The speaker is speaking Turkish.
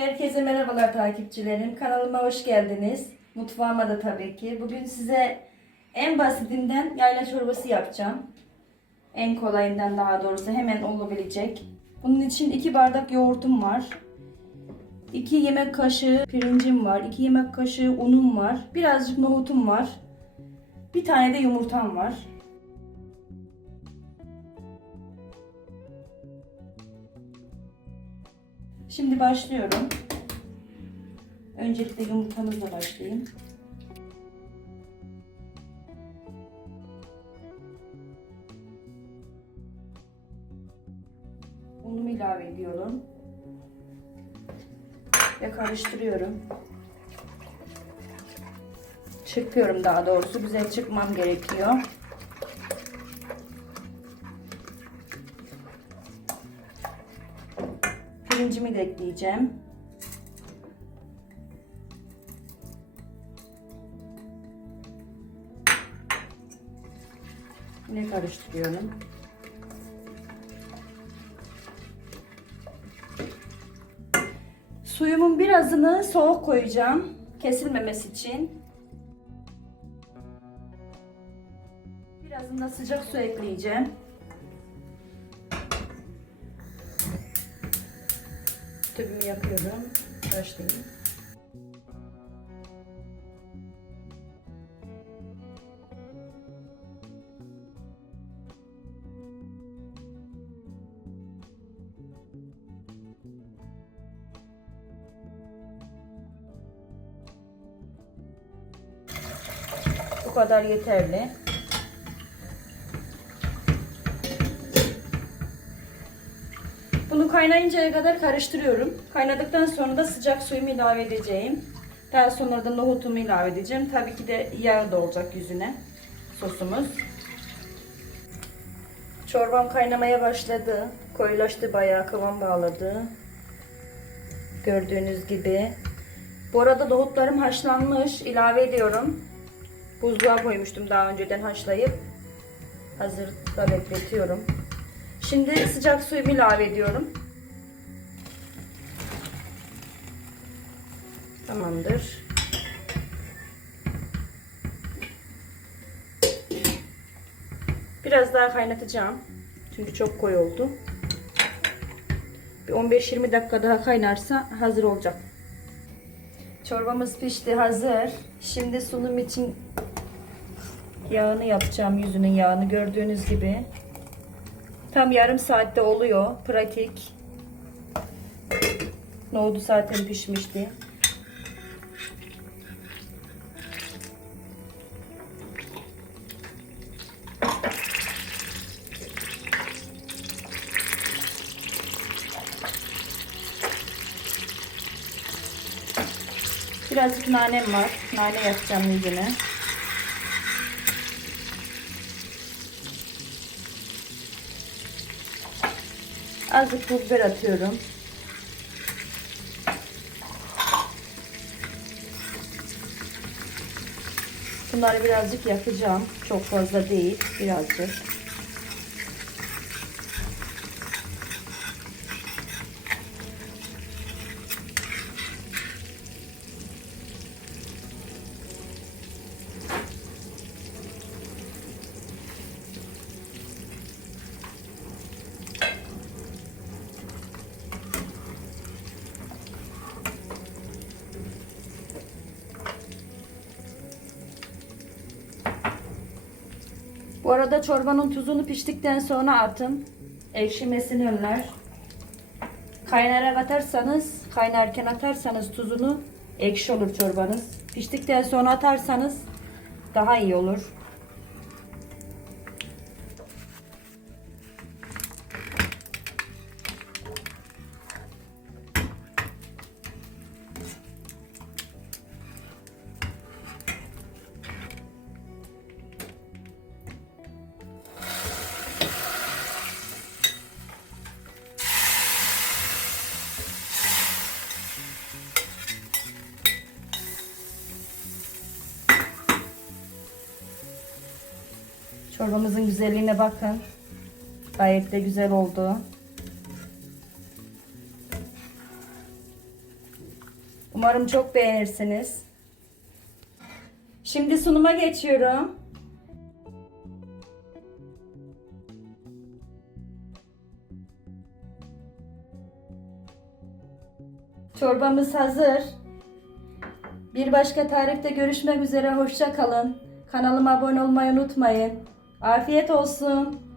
Herkese merhabalar takipçilerim. Kanalıma hoş geldiniz. Mutfağıma da tabii ki. Bugün size en basitinden yayla çorbası yapacağım. En kolayından daha doğrusu hemen olabilecek. Bunun için 2 bardak yoğurtum var. 2 yemek kaşığı pirincim var. 2 yemek kaşığı unum var. Birazcık nohutum var. Bir tane de yumurtam var. Şimdi başlıyorum. Öncelikle yumurtamızla başlayayım. Unumu ilave ediyorum. Ve karıştırıyorum. Çırpıyorum daha doğrusu. Güzel çırpmam gerekiyor. Pirincimi de ekleyeceğim. Yine karıştırıyorum. Suyumun birazını soğuk koyacağım. Kesilmemesi için. Birazını da sıcak su ekleyeceğim. Tübümü yapıyorum. Başlayayım. Bu kadar yeterli. Bunu kaynayıncaya kadar karıştırıyorum. Kaynadıktan sonra da sıcak suyumu ilave edeceğim. Daha sonra da nohutumu ilave edeceğim. Tabii ki de yağ da olacak yüzüne sosumuz. Çorbam kaynamaya başladı. Koyulaştı bayağı kıvam bağladı. Gördüğünüz gibi. Bu arada nohutlarım haşlanmış. ilave ediyorum. Buzluğa koymuştum daha önceden haşlayıp. Hazırda bekletiyorum. Şimdi sıcak suyumu ilave ediyorum. Tamamdır. Biraz daha kaynatacağım. Çünkü çok koyu oldu. Bir 15-20 dakika daha kaynarsa hazır olacak. Çorbamız pişti hazır. Şimdi sunum için yağını yapacağım. Yüzünün yağını gördüğünüz gibi. Tam yarım saatte oluyor. Pratik. Nohudu zaten pişmişti. Birazcık nanem var. Nane yapacağım yüzüne. Azıcık pul biber atıyorum. Bunları birazcık yakacağım. Çok fazla değil. Birazcık. Bu arada çorbanın tuzunu piştikten sonra atın. Ekşimesini önler. Kaynarak atarsanız, kaynarken atarsanız tuzunu ekşi olur çorbanız. Piştikten sonra atarsanız daha iyi olur. Çorbamızın güzelliğine bakın. Gayet de güzel oldu. Umarım çok beğenirsiniz. Şimdi sunuma geçiyorum. Çorbamız hazır. Bir başka tarifte görüşmek üzere. Hoşça kalın. Kanalıma abone olmayı unutmayın. Afiyet olsun.